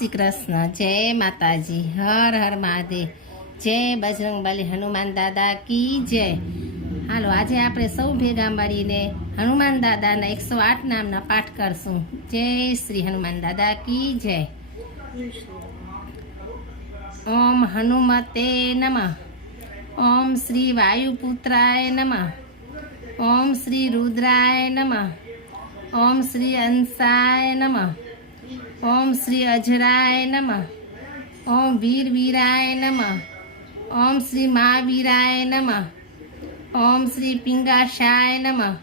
શ્રી કૃષ્ણ. જય માતાજી. હર હર મહાદેવ. જય બજરંગબલી હનુમાન દાદા કી જય. હાલો, આજે આપણે સૌ ભેગા મળીને હનુમાન દાદાના 108 નામના પાઠ કરશું. જય શ્રી હનુમાન દાદા કી જય. ઓમ હનુમતે નમઃ. ઓમ શ્રી વાયુપુત્રાય નમઃ. ઓમ શ્રી રુદ્રાય નમઃ. ઓમ શ્રી અંસાય નમઃ. ઓમ શ્રી અજરાય નમઃ. ઓમ વીરવીરાય નમઃ. ઓમ શ્રી મહાવીરાય નમઃ. ઓમ શ્રી પિંગાશાય નમઃ.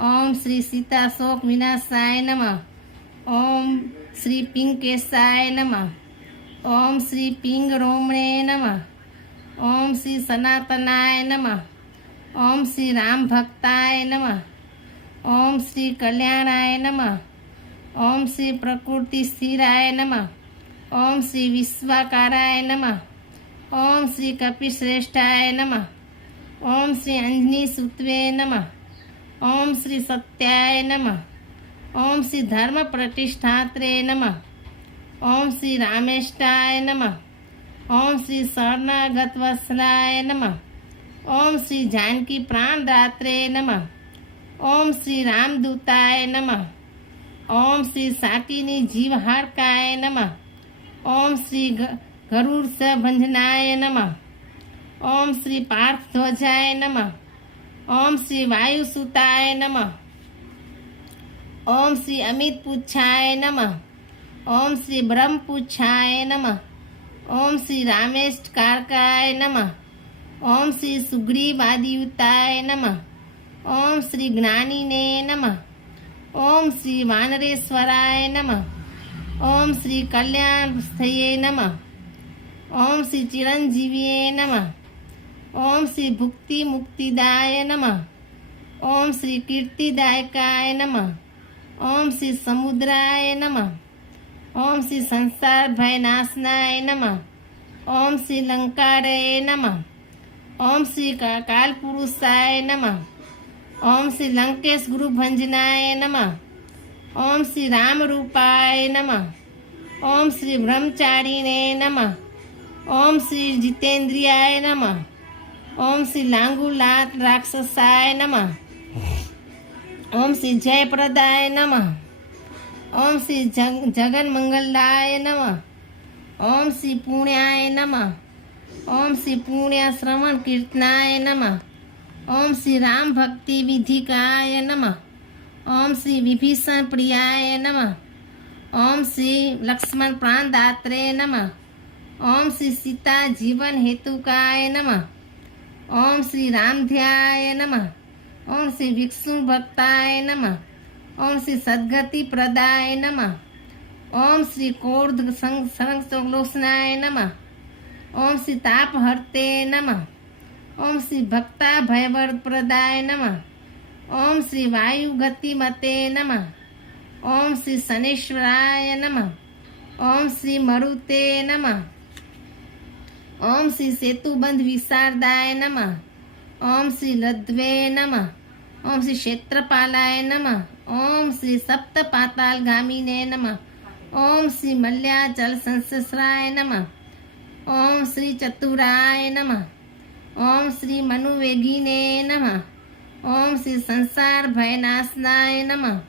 ઓમ શ્રી સીતાશોક વિનાશાય નમઃ. ઓમ શ્રી પિંકેશાય નમઃ. ઓમ શ્રી પિંગ રોમણે નમઃ. ઓમ શ્રી સનાતનાય નમઃ. ઓમ શ્રી રામ ભક્તાય નમઃ. ઓમ શ્રી કલ્યાણાય નમઃ. ઓમ શ્રી પ્રકૃતિ સ્થિરાય નમઃ. ઓમ શ્રી વિશ્વાકારાય નમઃ. ઓમ શ્રી કપિશ્રેષ્ઠાય નમઃ. ઓમ શ્રી અંજની સુત્વે નમઃ. ઓમ શ્રી સત્યાય નમઃ. ઓમ શ્રી ધર્મ પ્રતિષ્ઠાત્રે નમઃ. ઓમ શ્રી રામેષ્ટાય નમઃ. ઓમ શ્રી શરણાગત વત્સલાય નમઃ. ઓમ શ્રી જાનકી પ્રાણદાત્રે નમઃ. ઓમ શ્રી રામદૂતાય નમઃ. ઓમ શ્રી સાકીની જીવહારકાય નમઃ. ઓમ શ્રી ગરુડ સભંજનાય નમઃ. ઓમ શ્રી પાર્થધ્વજાય નમઃ. ઓમ શ્રી વાયુસુતાય નમઃ. ઓમ શ્રી અમિતપુચ્છાય નમઃ. ઓમ શ્રી બ્રહ્મપુચ્છાય નમઃ. ઓમ શ્રી રામેષ્ટકારકાય નમઃ. ઓમ શ્રી સુગ્રીવાદિયુતાય નમઃ. ઓમ શ્રી જ્ઞાનીને નમઃ. ઓમ શ્રી વાનરેશ્વરાય નમઃ. ઓમ શ્રી કલ્યાણસ્થયે નમઃ. ઓમ શ્રી ચિરંજીવીએ નમઃ. ઓમ શ્રી ભુક્તિ મુક્તિદાય નમઃ. ઓમ શ્રી કીર્તિદાયકાય નમઃ. ઓમ શ્રી સમુદ્રાય નમઃ. ઓમ શ્રી સંસાર ભય નાશનાય નમઃ. ઓમ શ્રી લંકારય નમઃ. ઓમ શ્રી કાલપુરુષાય નમઃ. ઓમ શ્રી લંકેશ ગુરુભંજનાય નમઃ. ઓમ શ્રી રામરૂપાય નમઃ. ઓમ શ્રી બ્રહ્મચારીને નમઃ. ઓમ શ્રી જીતેન્દ્રિયાય નમઃ. ઓમ શ્રી લાંગુલાત રાક્ષસાય નમઃ. ઓમ શ્રી જયપ્રદાય નમઃ. ઓમ શ્રી જગન્મંગલાય નમઃ. ઓમ શ્રી પુણ્યાય નમઃ. ઓમ શ્રી પુણ્ય શ્રવણ કીર્તનાય નમઃ. ઓમ શ્રી રામ ભક્તિ વિધિકાય નમઃ. ઓમ શ્રી વિભીષણ પ્રિયાય નમઃ. ઓમ શ્રી લક્ષ્મણ પ્રાણદાત્રે નમઃ. ઓમ શ્રી સીતા જીવન હેતુકાય નમઃ. ઓમ શ્રી રામધ્યાય નમઃ. ઓમ શ્રી વિષ્ણુ ભક્તાય નમઃ. ઓમ શ્રી સદગતિ પ્રદાય નમઃ. ઓમ શ્રી કોર્ધ સંગલોસનાય નમઃ. ઓમ શ્રી તાપહર્તે નમઃ. ઓમ શ્રી ભક્તા ભયવરપ્રદાય નમઃ. ઓમ શ્રી વાયુગતિમતે નમઃ. ઓમ શ્રી શનેશ્વરાય નમઃ. ઓમ શ્રી મરુતે નમઃ. ઓમ શ્રી સેતુબંધ વિશારદાય નમઃ. ઓમ શ્રી લદ્વે નમઃ. ઓમ શ્રી ક્ષેત્રપાલાય નમઃ. ઓમ શ્રી સપ્તપાતાલગામીને નમઃ. ઓમ શ્રી મલ્યાચલ સંસસ્રાય નમઃ. ઓમ શ્રી ચતુરાય નમઃ. ઓમ શ્રી મનુવેગીને નમઃ. ઓમ શ્રી સંસાર ભયનાશનાય નમઃ.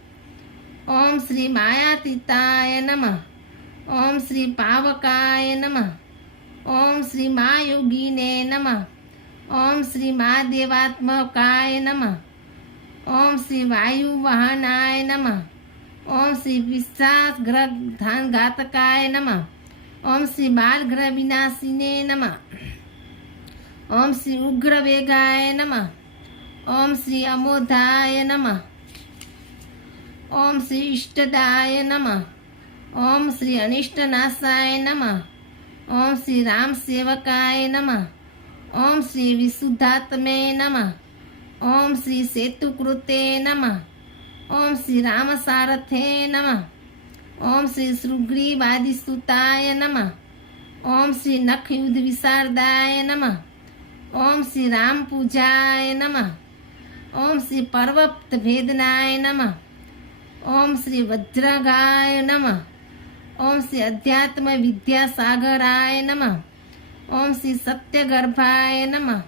ઓમ શ્રી માયાતીતાય નમઃ. ઓમ શ્રી પાવકાય નમઃ. ઓમ શ્રી મહાયોગીને નમઃ. ઓમ શ્રી મહાદેવાત્મકાય નમઃ. ઓમ શ્રી વાયુવાહનાય નમઃ. ઓમ શ્રી વિશ્વાસગ્રઘાતકાય નમઃ. ઓમ શ્રી બાલગ્રહ વિનાશીને નમઃ. ઓમ શ્રી ઉગ્રવેગાય નમઃ. ઓમ શ્રી અમોધાય નમઃ. ઓમ શ્રી ઇષ્ટદાય નમઃ. ઓમ શ્રી અનિષ્ટનાશાય નમઃ. ઓમ શ્રી રામસેવકાય નમઃ. ઓમ શ્રી વિશુદ્ધાત્મે નમઃ. ઓમ શ્રી સેતુકૃતે નમઃ. ઓમ શ્રી રામસારથે નમઃ. ઓમ શ્રી સુગ્રીવાદિસુતાય નમઃ. ઓમ શ્રી નખયુદ્ધ વિશારદાય નમઃ. ઓમ શ્રી રામ પૂજાય નમઃ. ઓમ શ્રી પર્વત ભેદનાય નમઃ. ઓમ શ્રી વજ્રગાય નમઃ. ओम श्री अध्यात्म विद्या सागराय नमः। ओम श्री सत्यगर्भाय नमः।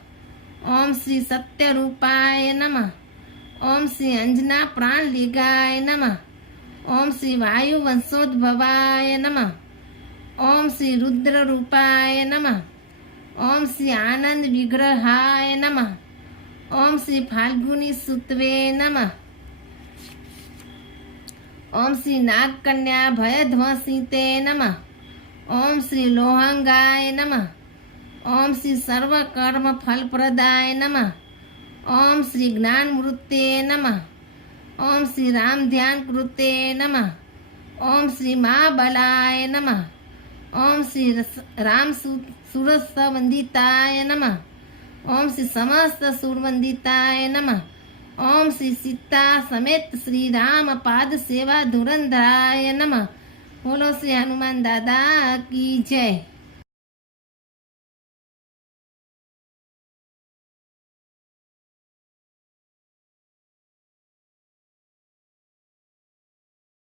ओम श्री सत्यरूपाय नमः। ओम श्री अंजना प्राणलिगाय नमः। ओम श्री वायु वंशोद्भवाय नमः। ओम श्री रुद्र रूपाय नमः। ओम श्री आनंद विग्रहाय नमः। ओम श्री फाल्गुनी सुतवे नमः। ओम श्री नागकन्या भयध्वसिते नमः। ओम श्री लोहंगाय नमः। ओम श्री सर्वकर्म फलप्रदाय नमः। ओम श्री ज्ञानमूर्ते नमः। ओम श्री राम ध्यान कृते नमः। ओम श्री महाबलाय नमः। ओम श्री राम सुरसवंदिताय नमः। ओम श्री समस्त सुरवंदिताय नमः। ओम श्री सीता समेत श्री राम पाद सेवा धुरंधराय नमः। बोलो श्री हनुमान दादा की जय।